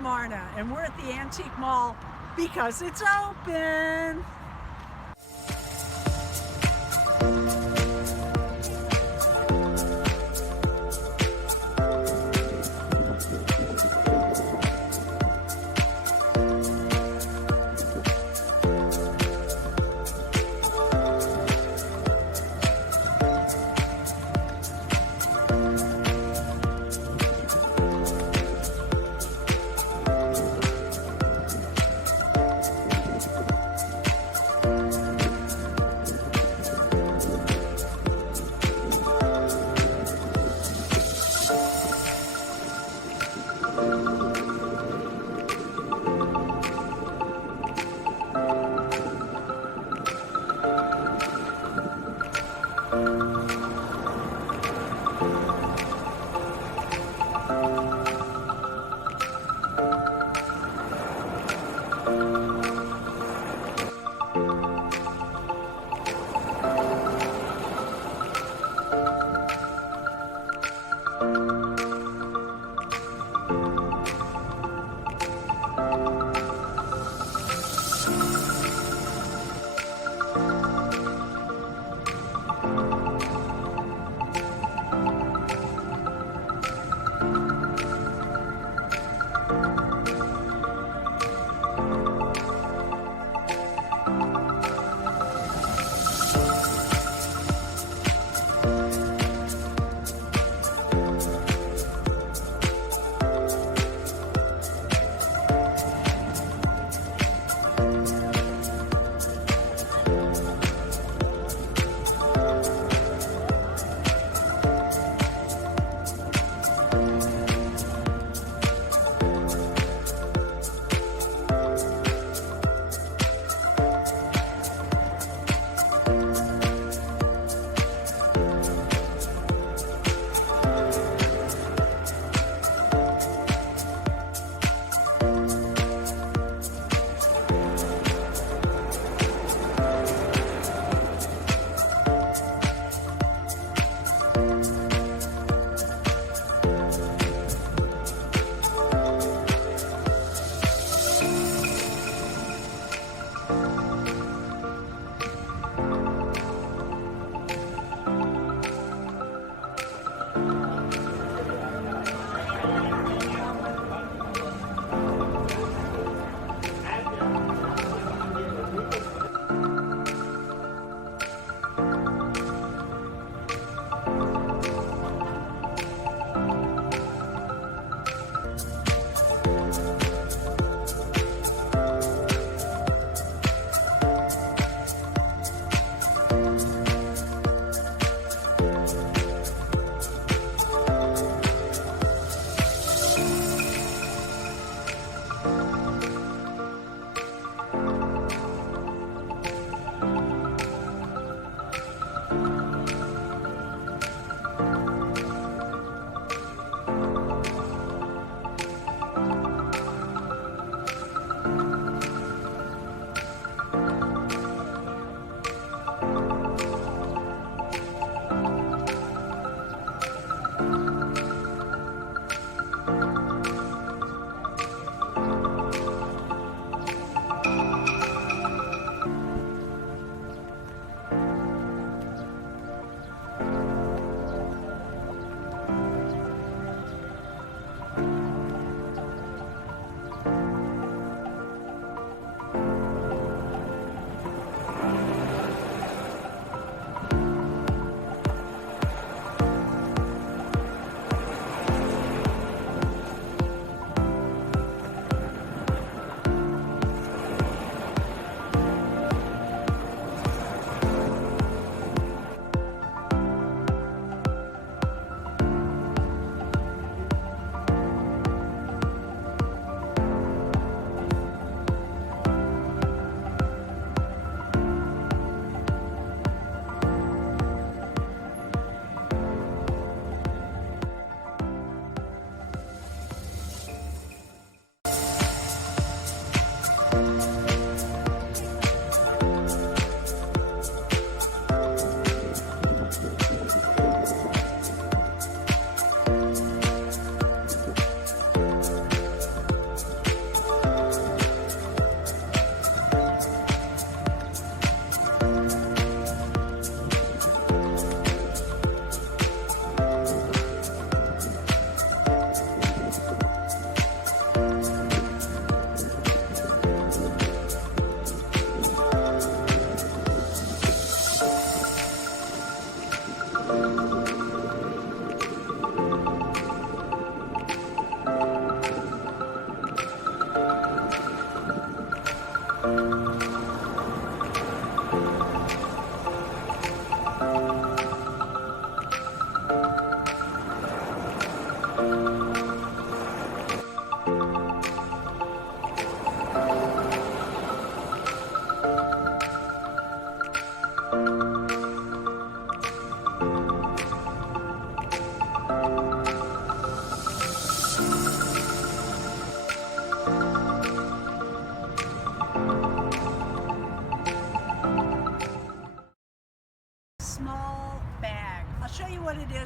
Marna, and we're at the Antique Mall because it's open.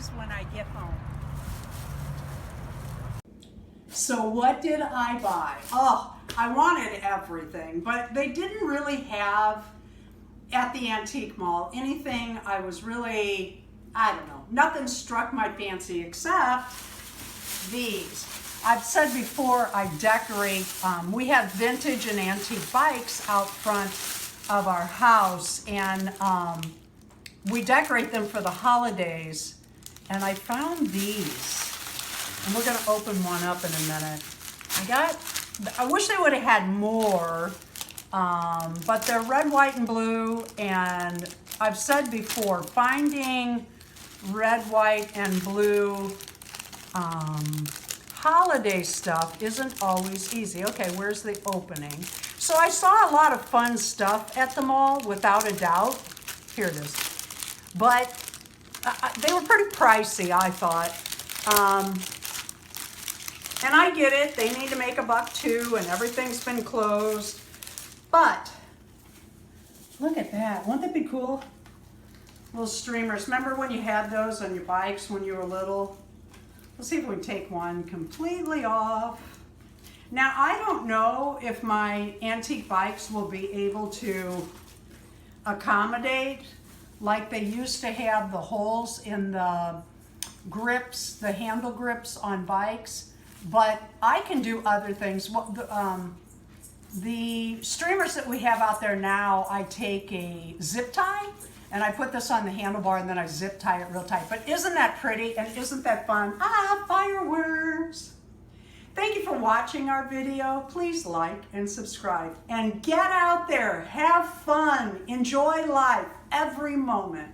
use when I get home. So what did I buy? Oh, I wanted everything, but they didn't really have at the antique mall anything I was really, I don't know, nothing struck my fancy except these. I've said before I decorate, we have vintage and antique bikes out front of our house, and we decorate them for the holidays, and I found these. And we're gonna open one up in a minute. I wish they would have had more, but they're red, white, and blue. And I've said before, finding red, white, and blue holiday stuff isn't always easy. Okay, where's the opening? So I saw a lot of fun stuff at the mall, without a doubt. Here it is. But they were pretty pricey, I thought. And I get it, they need to make $1 too, and everything's been closed. But, look at that, wouldn't that be cool? Little streamers, remember when you had those on your bikes when you were little? Let's see if we can take one completely off. Now, I don't know if my antique bikes will be able to accommodate, like they used to have the holes in the grips, the handle grips on bikes. But I can do other things. Well, the streamers that we have out there now, I take a zip tie and I put this on the handlebar and then I zip tie it real tight. But isn't that pretty and isn't that fun? Ah, fireworks! Thank you for watching our video. Please like and subscribe and get out there, have fun, enjoy life every moment.